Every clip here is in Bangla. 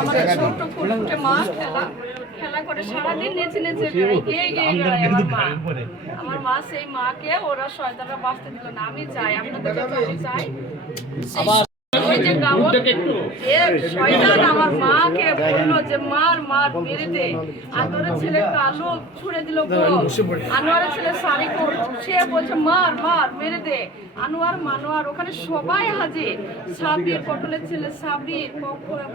আমাদের ছোট্ট ফুটফুটে মা খেলা করে সারাদিন নেচে নেচে গিয়ে বেড়ায় আমার মা সেই মাকে ওরা শয়তানরা বাঁচতে দিল না। আমি চাই আপনাদের কাছে আমি চাই ওই যে গাওল শয়তান আমার মাকে বললো যে মার মার মেরে দে। আনোয়ারের ছেলে কালো ছুড়ে দিল, আনোয়ারের ছেলে শাড়ি সে বলছে মার মার মেরে দে। আনোয়ার মানোয়ার ওখানে সবাই হাজির, সাবির পটলের ছেলে সাবির,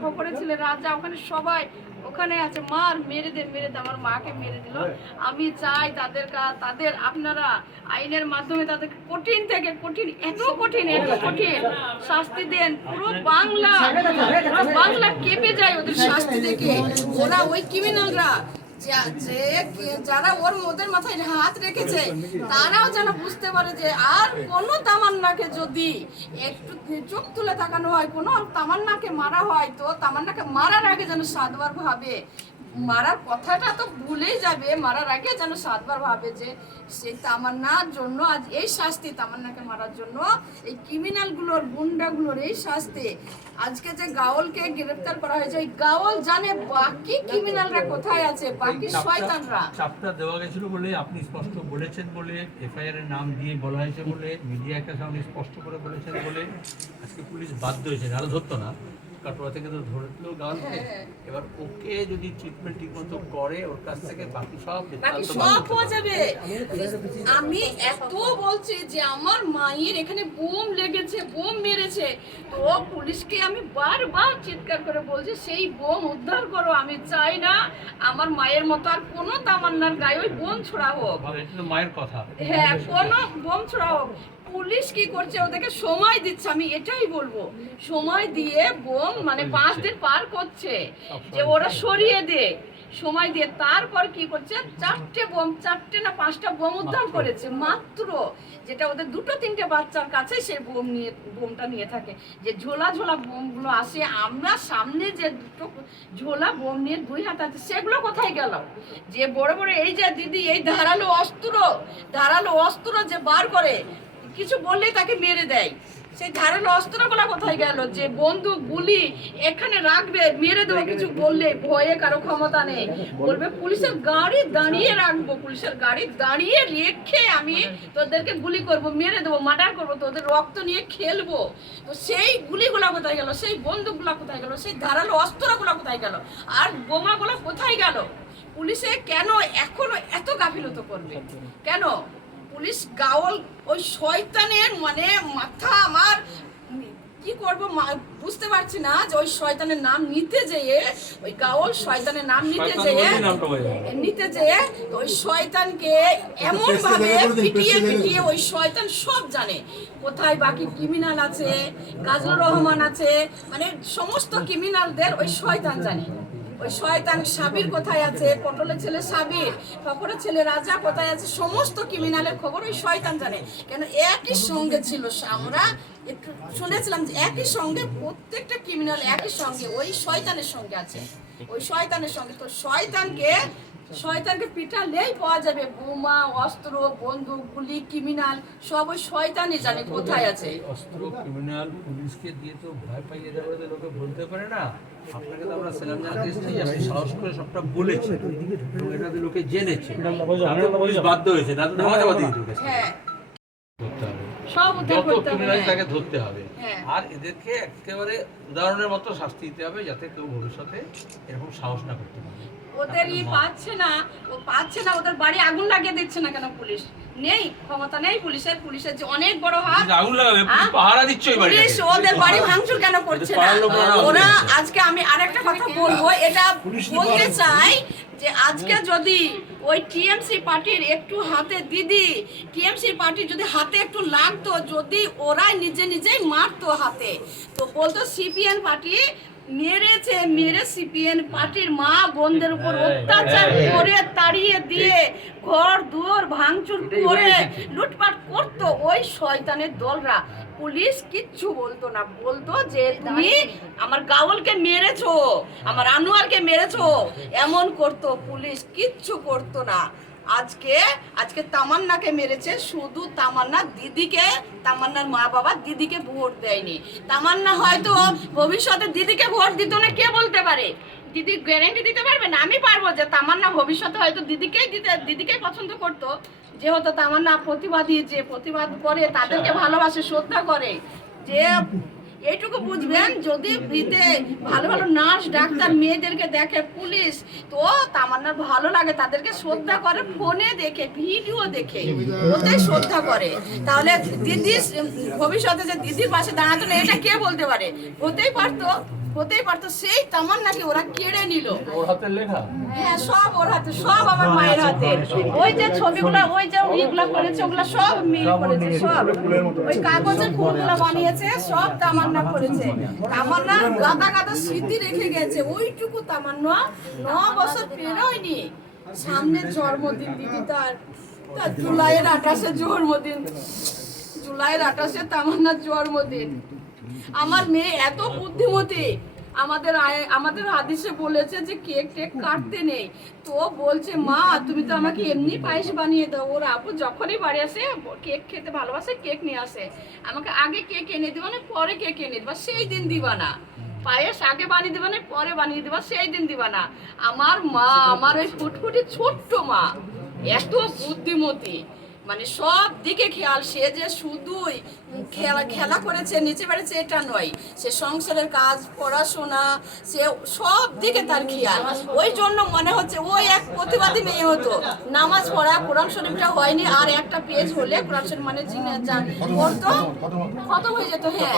ফকরের ছেলে রাজা, ওখানে সবাই ওখানে আছে। মার মেরে দে মেরে দে, আমার মাকে মেরে দিল। আমি চাই তাদের আপনারা আইনের মাধ্যমে তাদের কঠিন থেকে কঠিন, এত কঠিন শাস্তি দেন। পুরো বাংলা কেঁপে যায় ওদের শাস্তি দেখে। ওরা ওই ক্রিমিনালরা যারা ওদের মাথায় হাত রেখেছে তারাও যেন বুঝতে পারে যে আর কোনো তামান্নাকে যদি একটু চোখ তুলে তাকানো হয়, কোনো তামান্নাকে মারা হয়, তো তামান্নাকে মারার আগে যেন 7 বার ভাবে। মারার কথাটা তো ভুলেই যাবে, মারার আগে যেন 7 বার ভাবে যে সেই তামান্নার জন্য আজ এই শাস্তি, তামান্নাকে মারার জন্য এই ক্রিমিনালগুলোর গুন্ডাগুলোর এই শাস্তি। আজকে যে গাওলকে গ্রেফতার করা হয়েছে, ওই গাওল জানে বাকি ক্রিমিনালরা কোথায় আছে, বাকি শয়তানরা। চাপটা দেওয়া গেছিল বলে আপনি স্পষ্ট বলেছেন বলে, এফআইআর এর নাম দিয়ে বলা হয়েছে বলে, মিডিয়া একটা সামনে স্পষ্ট করে বলেছেন বলে আজকে পুলিশ বাধ্য হয়েছে, আরো ধরতো না কাটোয়া থেকে তো ধরেছিল গাওলকে। এবার ওকে যদি ট্রিটমেন্ট ঠিক মতো করে, ওর কাছ থেকে বাকি সব পাওয়া যাবে। আমি এত বলছি যে আমার মায়ের এখানে বোম লেগেছে, বোম মেরেছে, তো পুলিশকে আমি বারবার চিৎকার করে বলছি সেই বোম উদ্ধার করো। আমি চাই না আমার মায়ের মতো আর কোনো তামান্নার গায়ে ওই বোম ছোড়া হোক। এটা তো মায়ের কথা। হ্যাঁ, কোনো বোম ছোড়া হোক। পুলিশ কি করছে, ওদেরকে সময় দিচ্ছে, আমি এটাই বলবো। সময় দিয়ে বোম 5 দিন পার করছে যে ওরা সরিয়ে দে, সময় দিয়ে তারপর কি করছে 4টে না 5টা বোম উদ্ধার করেছে মাত্র, যেটা ওদের 2-3টে বাচ্চার কাছে সেই বোমটা নিয়ে থাকে। যে ঝোলা বোমগুলো আসে, আমরা সামনে যে 2টো ঝোলা বোম নিয়ে 2 হাত আছে, সেগুলো কোথায় গেল? যে বড় বড় এই যে দিদি এই ধারালো অস্ত্র যে বার করে, কিছু বললেই তাকে মেরে দেয়, সেই ধারালো অস্ত্রগুলো কোথায় গেল? যে বন্দুক গুলি এখানে রাখবে, মেরে দেবো কিছু বললে, ভয়ে কারো ক্ষমতা নেই। বলবে পুলিশের গাড়ি দাঁড়িয়ে রাখবো, পুলিশের গাড়ি দাঁড়িয়ে রেখে আমি তোদেরকে গুলি করব, মেরে দেবো, মার্ডার করবো, তোদের রক্ত নিয়ে খেলবো। তো সেই গুলিগুলো কোথায় গেল? সেই বন্দুকগুলো কোথায় গেল? সেই ধারালো অস্ত্রগুলো কোথায় গেল? আর বোমাগুলো কোথায় গেল? পুলিশে কেন এখনো এত গাফিলতি করবে? কেন পুলিশ গাওল ওই শয়তানের মাথা আমার কি করব বুঝতে পারছি না। যে ওই শয়তানের নাম নিতে যেয়ে, ওই গাওল শয়তানের নাম নিতে যেয়ে ওই শয়তানকে এমন ভাবে পিটিয়ে ওই শয়তান সব জানে কোথায় বাকি ক্রিমিনাল আছে, কাজলুর রহমান আছে, সমস্ত ক্রিমিনালদের ওই শয়তান জানে। ওই শয়তান সাবির কোথায় আছে, পটলের ছেলে সাবির, ফকরের ছেলে রাজা কোথায় আছে, সমস্ত ক্রিমিনালের খবর ওই শয়তান জানে। কেন একই সঙ্গে ছিল, আমরা একটু শুনেছিলাম যে একই সঙ্গে প্রত্যেকটা ক্রিমিনাল একই সঙ্গে ওই শয়তানের সঙ্গে আছে, ওই শয়তানের সঙ্গে। তো শয়তানকে পিটালেই পাওয়া যাবে বোমা, অস্ত্র, বন্দুক, গুলি, ক্রিমিনাল সব ওই শয়তানই জানে কোথায় আছে। অস্ত্র, ক্রিমিনাল পুলিশকে দিয়ে তো ভয় পাইয়ে দেওয়া লোকে বলতে পারে না। আপনাকে তো আমরা সেলাম জানাতে এসেছি, আপনি সাহস করে সবটা বলেছেন এবং এটা লোকে জেনেছে, পুলিশ বাধ্য হয়েছে, না তো ধামাচাপা দিয়ে দিয়েছে। হ্যাঁ, তাকে ধরতে হবে, আর এদেরকে একেবারে উদাহরণের মতো শাস্তি দিতে হবে, যাতে কেউ ভবিষ্যতে এরকম সাহস না করতে পারে। ওদেরই পাচ্ছে না, ওদের বাড়ি আগুন লাগিয়ে দিচ্ছে না কেন? পুলিশ নেই, ক্ষমতা নেই পুলিশের যে অনেক বড় হাত, আগুন লাগাবে, পুলিশ পাহারা দিচ্ছে, পুলিশ ওদের বাড়ি ভাঙচুর কেন করছে না? ওরা আজকে আমি আরেকটা কথা বলবো, এটা বলতে চাই যে আজকে যদি ওই টিএমসি পার্টির একটু হাতে টিএমসি পার্টির যদি হাতে একটু লাগতো, যদি ওরা নিজেই মারতো হাতে, তো বলতো সিপিএন পার্টি মেরে সিপিএন পার্টির মা বোনদের উপর অত্যাচার করে, তাড়িয়ে দিয়ে, ঘর দুয়ার ভাঙচুর করে লুটপাট করতো ওই শয়তানের দলরা। পুলিশ কিচ্ছু বলতো না, বলতো যে তুমি আমার গাওলকে মেরেছো, আমার আনোয়ারকে মেরেছো, এমন করতো। পুলিশ কিচ্ছু করতো না। আজকে তামান্নাকে মেরেছে, শুধু তামান্নার মা বাবা দিদিকে ভোট দেয়নি। তামান্না হয়তো ভবিষ্যতে দিদিকে ভোট দিত না, কে বলতে পারে? পারে, দিদি গ্যারেন্টি দিতে পারবে না? আমি পারবো যে তামান্না ভবিষ্যতে হয়তো দিদিকেই পছন্দ করতো, যেহেতু তামান্না প্রতিবাদী, যে প্রতিবাদ করে তাদেরকে ভালোবাসে, শ্রদ্ধা করে, যে এইটুকু বুঝবেন যদি ফ্রিতে ভালো ভালো নার্স ডাক্তার মেয়েদেরকে দেখে পুলিশ, তো তামান্নার ভালো লাগে, তাদেরকে শ্রদ্ধা করে, ফোনে দেখে ভিডিও দেখে ওতেই শ্রদ্ধা করে। তাহলে দিদি ভবিষ্যতে যে দিদির পাশে দাঁড়াতো না, এটা কে বলতে পারে? হতেই পারতো সেই তামান্নাকে ওরা কেড়ে নিল। ওর হাতের লেখা? হ্যাঁ, সব ওর হাতে, সব আমার মায়ের হাতে। ওই যে ছবিগুলো, ওই যে ইগুলা করেছে, ওগুলা সব মিল করেছে, সব ওই কাগজের ফুলগুলো বানিয়েছে, সব তামান্না করেছে। তামান্না গাদা গাদা স্মৃতি রেখে গেছে। ওইটুকু তামান্না 9 বছর পেরোয়নি, সামনে জন্মদিন দিদি তার জুলাইয়ের 28 জন্মদিন, জুলাইয়ের 28 তামান্নার জন্মদিন। আমার মেয়ে এত বুদ্ধিমতী, আমাদের হাদিসে বলেছে যে কেক টেক কাটতে নেই, তো বলছে মা তুমি তো আমাকে এমনি পায়েস বানিয়ে দাও। ওর আপু যখনই বাড়ি আসে, কেক খেতে ভালোবাসে, কেক নিয়ে আসে, আমাকে আগে কেক এনে দিবা না পরে কেক এনে দিবা, সেই দিন দিবা না। পায়েস আগে বানিয়ে দিবা না পরে বানিয়ে দিবা, সেই দিন দিবা না। আমার মা, আমার ওই ফুটফুটি ছোট্ট মা এত বুদ্ধিমতী, মানে সব দিকে খেয়াল। সে যে শুধুই খেলা করেছে, নিচে বেড়েছে এটা নয়, সে সংসারের কাজ, পড়াশোনা, সে সব দিকে তার খেয়াল। ওই জন্য মনে হচ্ছে ওই এক প্রতিবাদী মেয়ে হতো, নামাজ পড়া, কোরআন শরীফটা হয়নি, আর একটা পেজ হলে কোরআন শরীফ মানে পড়তো, খতম হয়ে যেত। হ্যাঁ।